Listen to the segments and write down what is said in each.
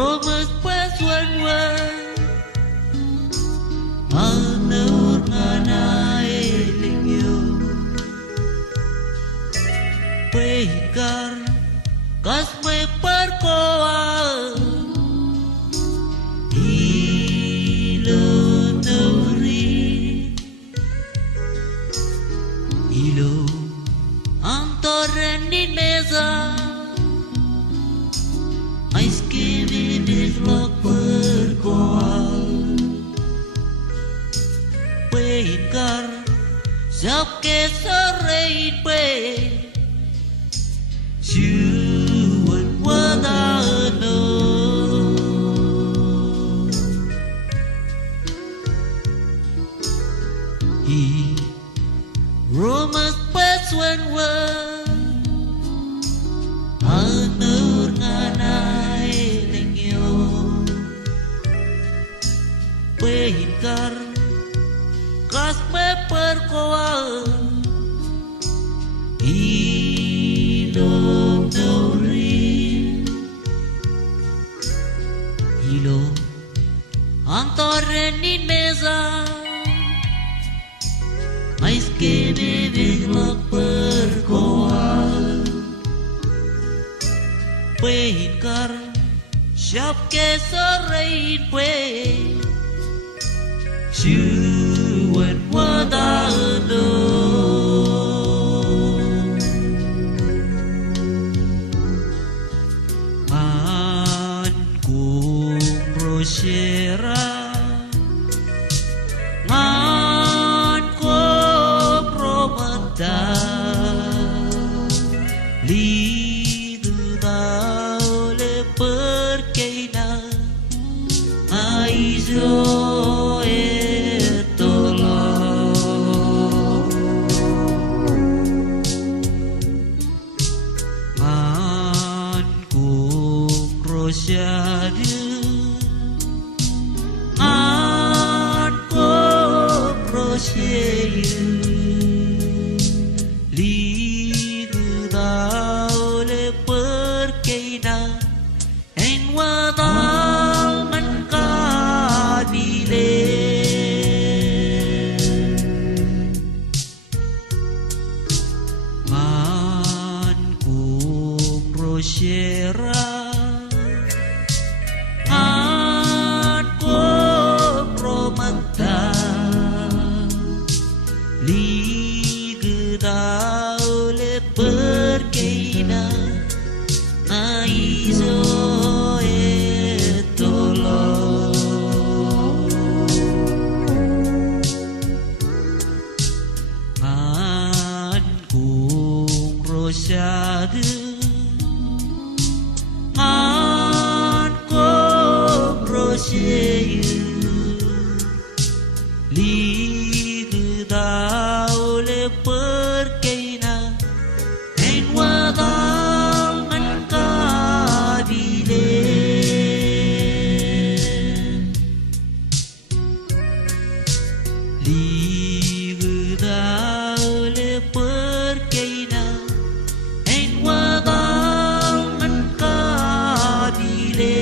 Romas paswanwa Manur nganae lingyo Pehikar kasme perkoa Ilo nuri Ilo antoren di mesa Ais kini dislok berkoal Pehikar siap ke sore pe Juan wadano I Romas paswanwa Anur nganae lingyo Pehikar kasme perkoaan Ilom nuri Ilom antoren di mesa Mais kini dislok perkoal Pehikar siap ke sore pe Juan wadano Man kung rosyera Man kung romanda Lidu daule perkeina Aizo Rosyadu An ko prosyeyu Ligu daule perkeina En wadal man kabile Man ko prosyera Daule perkeina aizo etolo Man kung rosyadu Man kung rosyeyu Ligu daule perkeina En wadal man kabile Ligu daule perkeina En wadal man kabile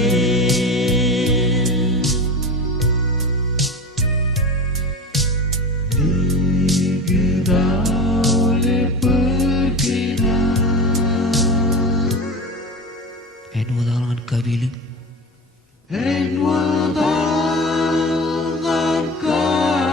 En wadal kabiling En wadal kabil